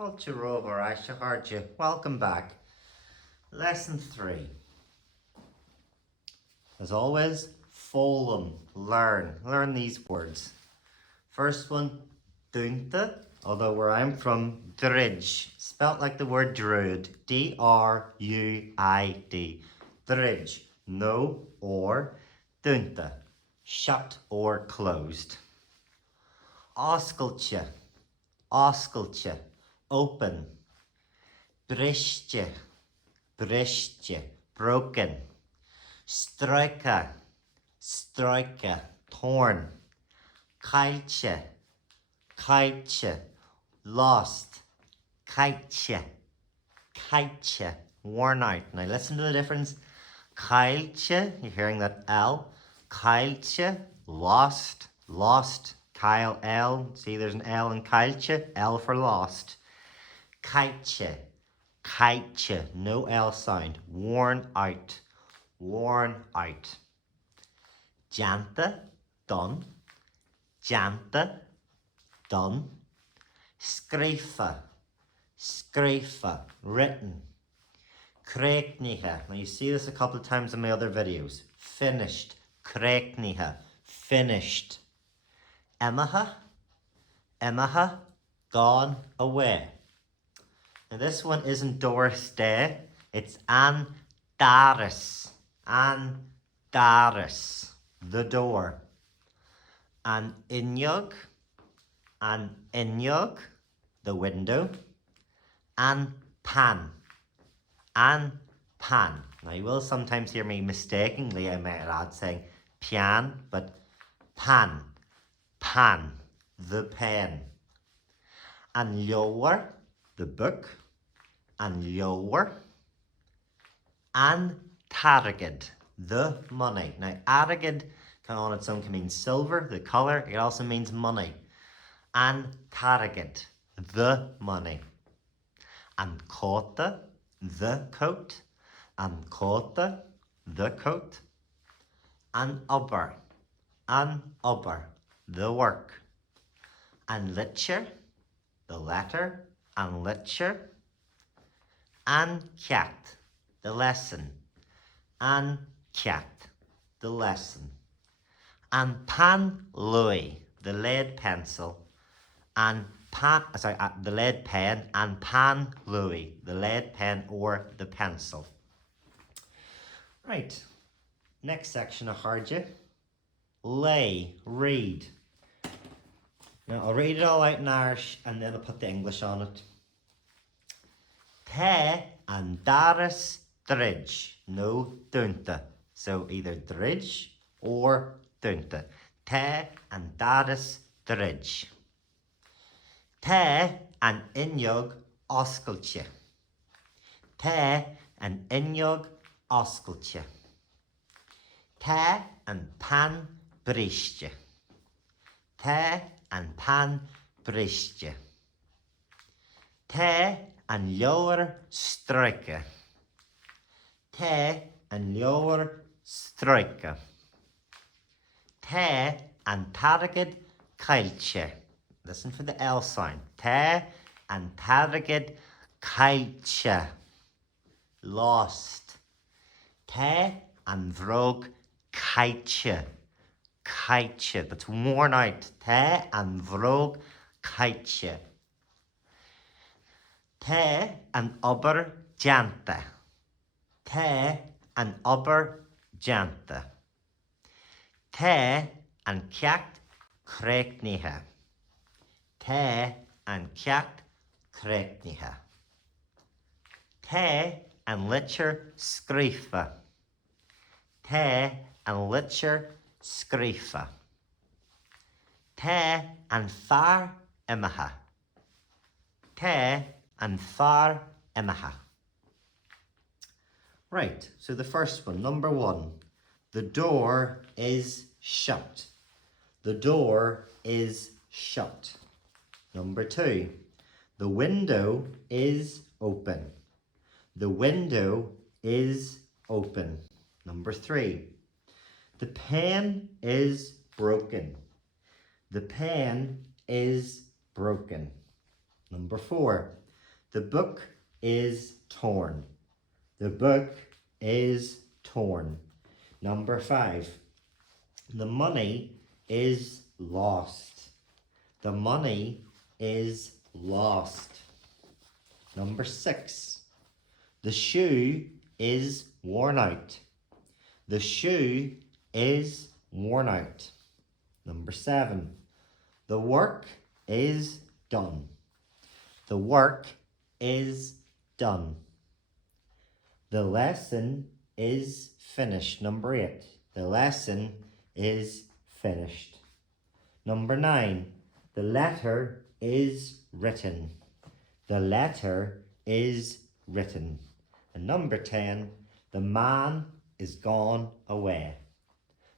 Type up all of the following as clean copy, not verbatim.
Culture Rover, Aisha Harja. Welcome back. Lesson 3. As always, folum, learn these words. First one, dunta, although where I'm from, dridge, spelt like the word druid, D-R-U-I-D, dridge, no or, dunta, shut or closed. Osculture, open. Brishtje, broken. Struike, torn. Keiltje, lost. Keitje, worn out. Now listen to the difference. Keiltje, you're hearing that L. Keiltje, lost. Kyle, L. See, there's an L in Keiltje, L for lost. Keitje, no L sound. Worn out. Janta, done. Skrefa, written. Krekniha, now you see this a couple of times in my other videos. Finished. Krekniha, finished. Emaha, gone away. Now this one isn't Doris Day, it's Andaris, the door. An inyog, the window. An pan. Now you will sometimes hear me mistakenly, I might add, saying pian, but pan, the pen. An lower, the book. An lower. An targed, the money. Now argid on its own can mean silver, the color. It also means money. An targed, the money. An kota, the coat. An kota, the coat. An ubber, the work. An litcher, the letter. An litcher. An cat, the lesson. An cat, the lesson. An pan Louis, the lead pencil. The lead pen. An pan Louis, the lead pen or the pencil. Right, next section of Harja. Lay, read. Now I'll read it all out in Irish and then I'll put the English on it. Te andaris dridge, no dunta. So either dridge or dunta. Te andaris dridge. Te an inyog oscultje. Te an inyog oscultje. Te an pan bristje. Te an pan bristje. Te an lower struike. Te an lower struike. Te an targed keiltje. Listen for the L sound. Te an targed keiltje. Lost. Te an vrog keitje. That's worn out. Te an vrog keitje. Te an ober janta. Te an ober janta. Te an kjakt krekniha. Te an kjakt krekniha. Te an litcher skrifa. Te an litcher skrifa. Te an far emaha. Te an far emaha. Right, so the first one, number 1. The door is shut. The door is shut. Number 2. The window is open. The window is open. Number 3. The pen is broken. The pen is broken. Number 4. The book is torn. The book is torn. Number 5. The money is lost. The money is lost. Number 6. The shoe is worn out. The shoe is worn out. Number 7. The work is done. The work is done. The lesson is finished. Number 8. The lesson is finished. Number 9. The letter is written. The letter is written. And number 10. The man is gone away.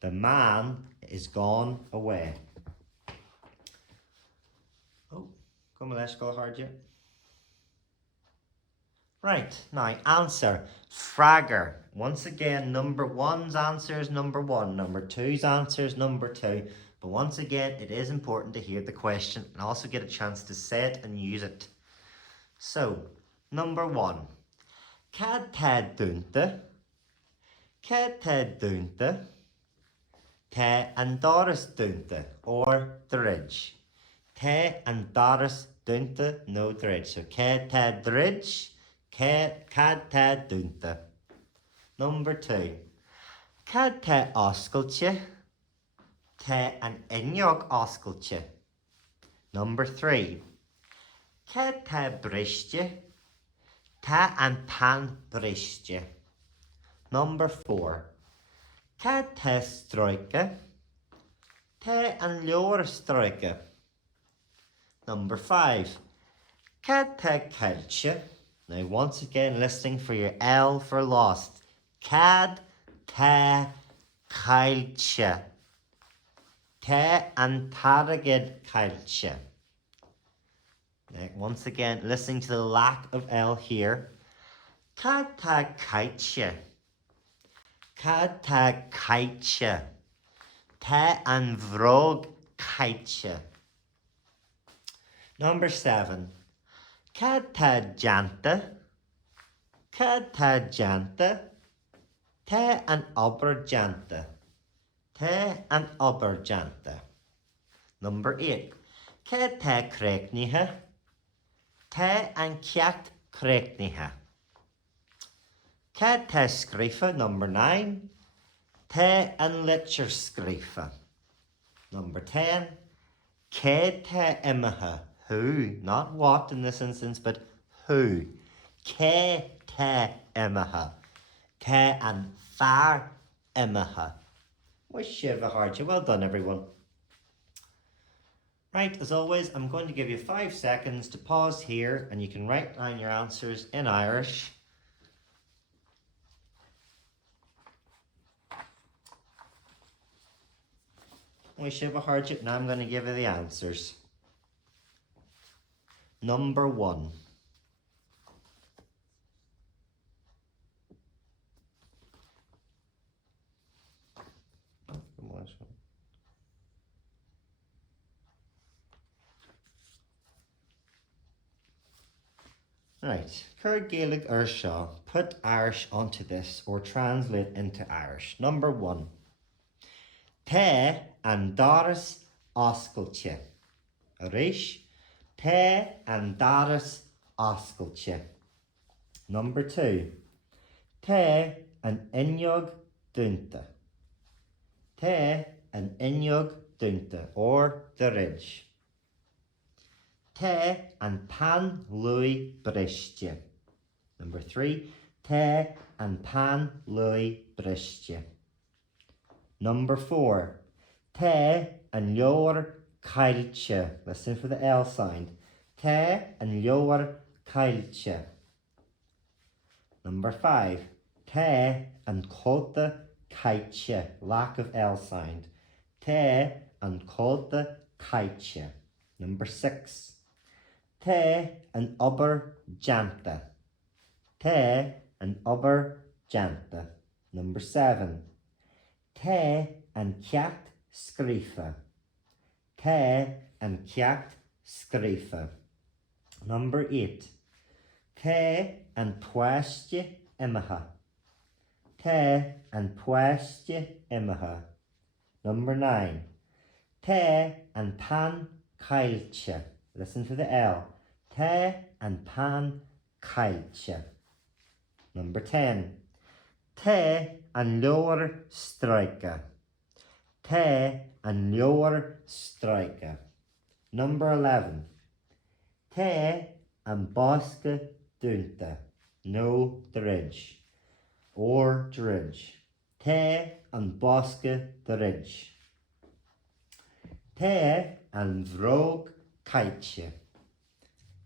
The man is gone away. Oh, come on, let's go hard yet. Right, now answer. Fragger. Once again, number 1's answer is number 1. Number 2's answer is number 2. But once again, it is important to hear the question and also get a chance to say it and use it. So, number 1. Cad tad dunta. Cad tad dunta. Te and Doris dunta. Or the ridge. Te and Doris dunta. No dridge. So, cad tad dridge. Cad tad dunta. Number 2. Cad te oscailte. Te an inneog oscailte. Number 3. Cad te briste. Te an pan briste. Number 4. Cad te stroike. Te an leor stroike. Number 5. Cad te cailche. Now once again listening for your L for lost. Cad te cailche. Te an taraged cailche. Now once again listening to the lack of L here. Cad te cailche. Cad te cailche. Te an vrog cailche. Number 7. Cad te janta. Cad te janta. Te an ober janta. Te an ober janta. Number 8. Cad te crecnihe. Te an ceacht crecnihe. Cad te scrifa. Number 9. Te an litcher scrifa. Number 10. Cad te imahe. Who, not what in this instance, but who. Ke te imahe. Te an far imahe. Wish you a hard. Well done, everyone. Right, as always, I'm going to give you 5 seconds to pause here and you can write down your answers in Irish. Wish you a hard. Now I'm going to give you the answers. Number 1. Right, Cur Gaelic Urshaw, put Irish onto this or translate into Irish. Number 1. Te an Doris oscailte. Arish. Te an Doris oscailte. Number 2. Te an inneog dunta. Te an inneog dunta, or the ridge. Te an pan lui briste. Number 3. Te an pan lui briste. Number 4. Te an leor cailche. Listen for the L sound. Te an leor cailche. Number 5. Te an cóta cailche. Lack of L sound. Te an cóta cailche. Number 6. Te an ober janta. Te an ober janta. Number 7. Te an ceacht scrifa. Te an ceacht scrifa. Number 8. Te and puestje imaha. Te and puestje imaha. Number 9. Te and pan kailtje. Listen to the L. Te and pan kailtje. Number 10. Te and lower striker. Te and lower striker. Number 11. Te and boske dunte. No dridge. Or dridge. Te and boske dridge. Te and vrog kaitje.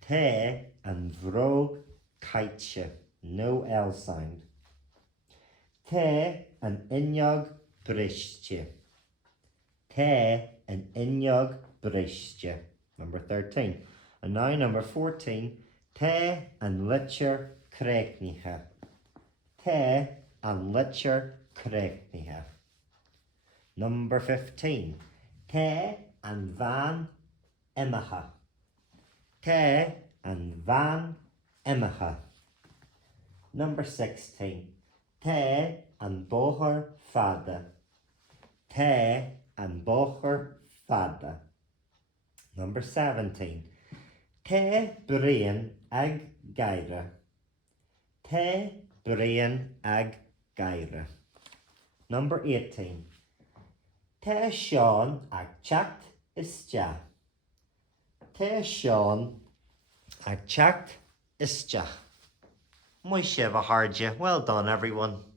Te and vrog kaitje. No L sound. Te and inyog bristje. Te and inyog bristje. Number 13. And now number 14. Te and litcher kreknihe. Te and litcher kreknihe. Number 15. Te and van imaha. Te and van imaha. Number 16. Te and boher fada. Te and boher fada. Number 17. Te brian ag gaira. Te brian ag gaira. Number 18. Te Sean ag chat isja. Te Sean ag chat isja. Moishe Vaharja. Well done, everyone.